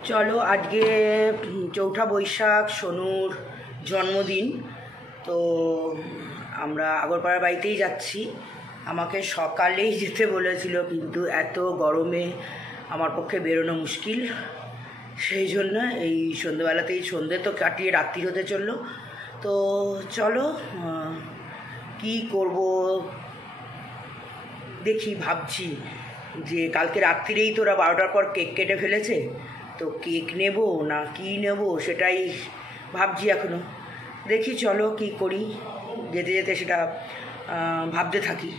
চলো আজকে চৌঠা বৈশাখ, সোনুর জন্মদিন। তো আমরা আগরপাড়ার বাড়িতেই যাচ্ছি। আমাকে সকালেই যেতে বলেছিল, কিন্তু এত গরমে আমার পক্ষে বেরোনো মুশকিল। সেই জন্য এই সন্ধ্যেবেলাতেই, সন্ধ্যে তো কাটিয়ে রাত্রি হতে চললো। তো চলো কি করব দেখি, ভাবছি যে কালকে রাত্রিরেই তোরা 12টার পর কেক কেটে ফেলেছে, তো কেক নেব না কি নেব সেটাই ভাবছি এখনও। দেখি চলো কি করি, যেতে যেতে সেটা ভাবতে থাকি।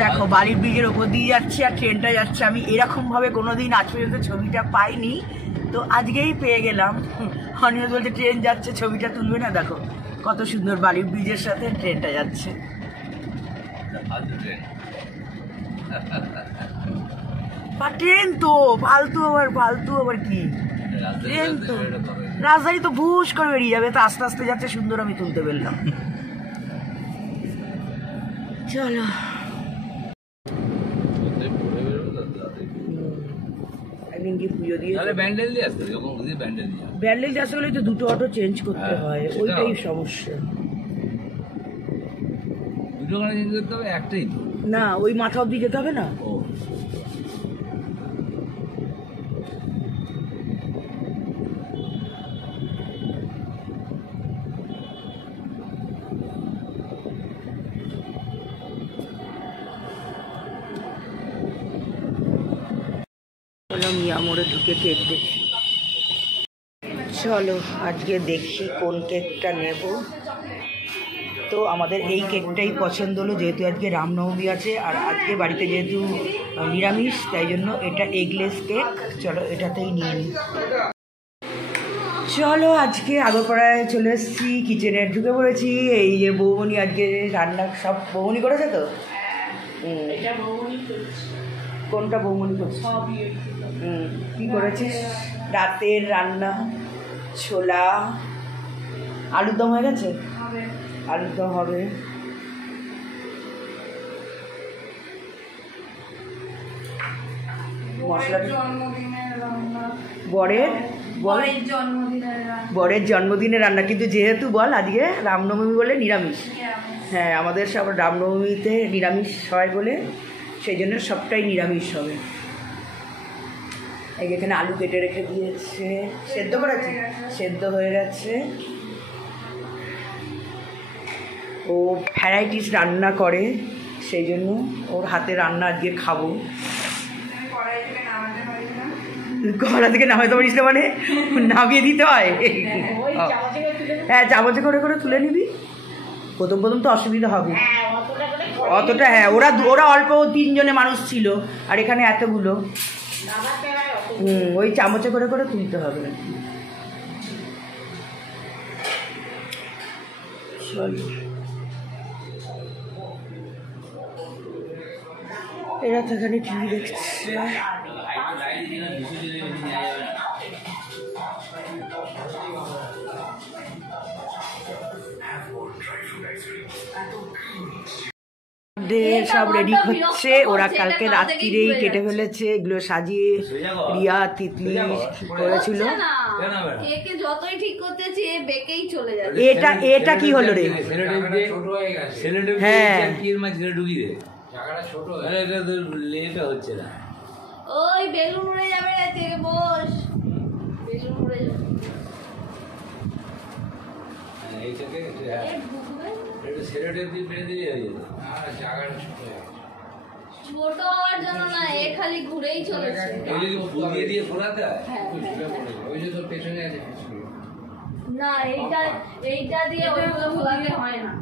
দেখো বালির ব্রিজের ওপর দিয়ে যাচ্ছি আর ট্রেনটা যাচ্ছে। আমি এরকমভাবে কোনো দিন আজ পর্যন্ত ছবিটা পাইনি, তো আজকেই পেয়ে গেলাম। অনিয়ত বলতে ট্রেন যাচ্ছে, ছবিটা তুলবে না। দেখো কত সুন্দর বালির ব্রিজের সাথে ট্রেনটা যাচ্ছে। ট্রেন তো ফালতু আবার কি ট্রেন তো রাজধানী তো ভুস করে বেরিয়ে যাবে, তো আস্তে আস্তে যাচ্ছে সুন্দর, আমি তুলতে পারলাম। চলো একদিন কি পুজো দিয়ে ব্যান্ডেল দিয়ে আসতে গেলে তো দুটো অটো চেঞ্জ করতে হয়, ওইটাই সমস্যা। দুটো গাড়ি চেঞ্জ করতে হবে, একটাই তো না, ওই মাথা অব্দি যেতে হবে না। মিয়া মোড়ে ঢুকে কেক দেখি। চলো আজকে দেখি কোন কেকটা নেব। তো আমাদের এই কেকটাই পছন্দ হলো, যেহেতু আজকে রামনবমী আছে আর আজকে বাড়িতে যেহেতু নিরামিষ, তাই জন্য এটা এগলেস কেক। চলো এটাতেই নিয়ে নিই। চলো আজকে আগরপাড়ায় চলে এসেছি, কিচেনে ঢুকে পড়েছি। এই যে বৌমনি আজকে রান্না সব বৌমনি করেছে। তো কোনটা বৌমনি করছে? কী করেছিস? রাতের রান্না ছোলা, আলুর দম হয়ে গেছে, আলুর দম হবে। মশলা বরের জন্মদিনের রান্না, কিন্তু যেহেতু বল আজকে রামনবমী বলে নিরামিষ। হ্যাঁ, আমাদের সব রামনবমীতে নিরামিষ হয় বলে সেই জন্য সবটাই নিরামিষ হবে। এই যেখানে আলু কেটে রেখে দিয়েছে, সেদ্ধ করেছে, সেদ্ধ হয়ে গেছে। ও ভ্যারাইটিস রান্না করে, সেই জন্য ওর হাতে রান্না আজকে খাবো। কড়া থেকে নামাইতে পারিস না মানে নামিয়ে দিতে হয়? হ্যাঁ, চামচে করে করে তুলে নিবি। প্রথম তো অসুবিধা হবে অতটা। হ্যাঁ, ওরা অল্প 3 জনে মানুষ ছিল, আর এখানে এতগুলো। ওই চামচে করে করে তুলতে হবে। এরা তো এখানে টিভি দেখছে। সব রেডি হচ্ছে, ওরা কালকে রাত্রিরেই কেটে ফেলেছে। এগুলো সাজিয়ে রিয়া তিতলি করেছিল। এটা কি হলো রে? হ্যাঁ, ওই বেলুন উড়ে যাবে, বস বেলুন উড়ে যাবে। ছোট হওয়ার জন্য না, এ খালি ঘুরেই চলেছে। না, এইটা দিয়ে ওইগুলো ঘোরাতে হয় না।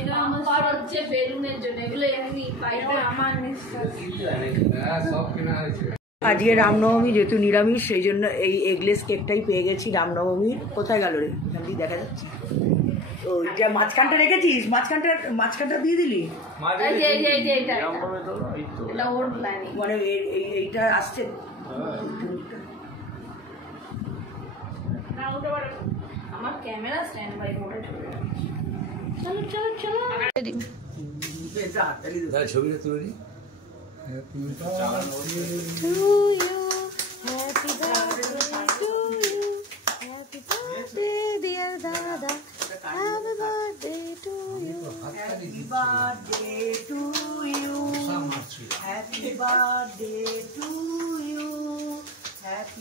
এটা আমার হচ্ছে বেলুনের জন্য, এগুলো এমনি পাইপে আমার সব কেনা হয়েছে। আজকে রামনবমী, যেহেতু নিরামিষ, সেই জন্য এই এগলেস কেকটাই পেয়ে গেছি রামনবমীর। কোথায় গেল রে? এখান দিয়ে দেখা যাচ্ছে। ওইটা মাঝখানটা রেখেছিস, মাঝখানটা দিয়ে দিলি মানে এইটা আসছে। আমার ক্যামেরা স্ট্যান্ড বাই মোডে চলে যাচ্ছে। চলো চলো চলো ছবিটা তুলে নি। Happy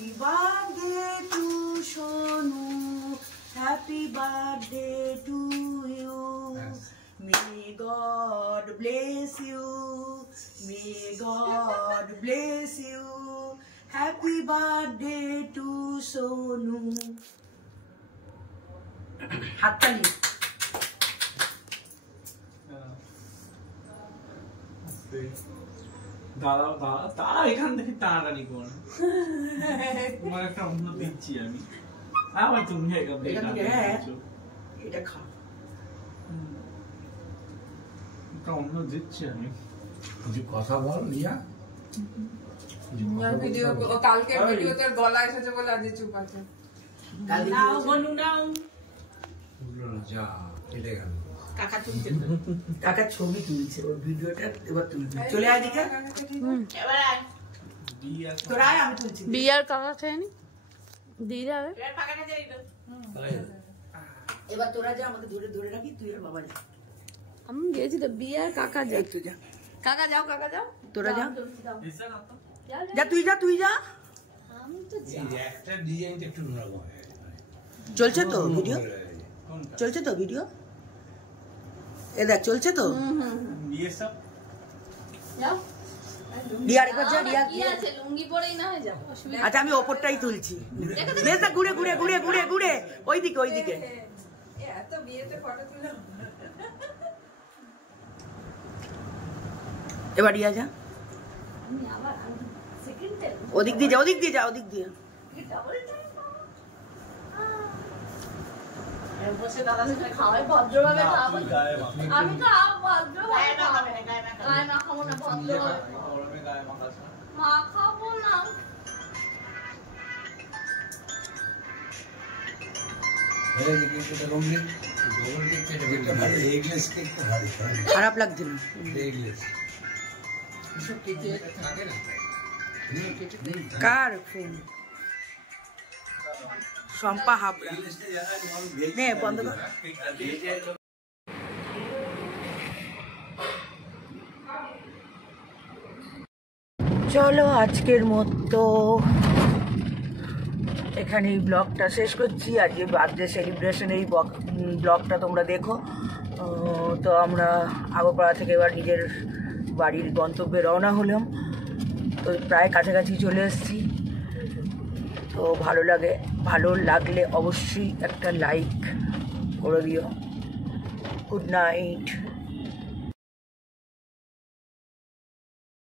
Happy birthday to Sonu. Happy birthday to you. May God bless you. May God bless you. Happy birthday to Sonu. হাততালি। দাঁড়াও দাঁড়াও তারা এখান থেকে টানাটানি কর তোমার একটা অন্য দিচ্ছি আমি আবার তুমি এখান থেকে এটা খা একটা অন্য দিচ্ছি আমি কিছু কথা বল নিয়া ভিডিও কালকে ভিডিওতে গলা এসেছে বলে আজ চুপ আছে নাও বনু নাও বুঝলো না যা কেটে গেল কাকা ছবি তুলছে ওর ভিডিওটা এবার তুলবি চলে আয় দিকে তোরা আয় আমি তুলছি বিয়ার কাকা খায়নি দিয়ে যাবে এবার তোরা যা আমাকে ধরে ধরে রাখি তুই আর বাবা যা আমি গেছি তো বিয়ার কাকা যাই তুই যা কাকা যাও তোরা যা যা তুই যা আমি তো একটা ডিজাইনটা একটু নরম চলছে তো ভিডিও চলছে তো ভিডিও এ দেখ চলছে তো বিয়ে সব যাও রিয়া একবার যা রিয়া কি আছে লুঙ্গি পরেই না হয়ে যাবে অসুবিধা আচ্ছা আমি ওপরটাই তুলছি লেজা ঘুরে ঘুরে ঘুরে ঘুরে ঘুরে ওইদিকে এত বিয়েতে ফটো তুলে এবার রিয়া যা আমি আবার সেকেন্ড টাইম ওদিক দিয়ে যা ডাবল টাইম খাওয়াই ভদ্রভাবে খাবো আমি তো ভদ্রভাবে গায়ে মাখাবো না ভদ্রভাবে মাখাবো না খারাপ লাগছে না কার ফোন শম্পা হাবড়া নে বন্ধ কর চলো আজকের মতো এখানে এই ব্লগটা শেষ করছি। আজকে বার্থডে সেলিব্রেশন এই ব্লগটা তোমরা দেখো। তো আমরা আগরপাড়া থেকে এবার নিজের বাড়ির গন্তব্যে রওনা হলাম। তো প্রায় কাছাকাছি চলে এসেছি। তো ভালো লাগলে অবশ্যই একটা লাইক করে দিও। Good night.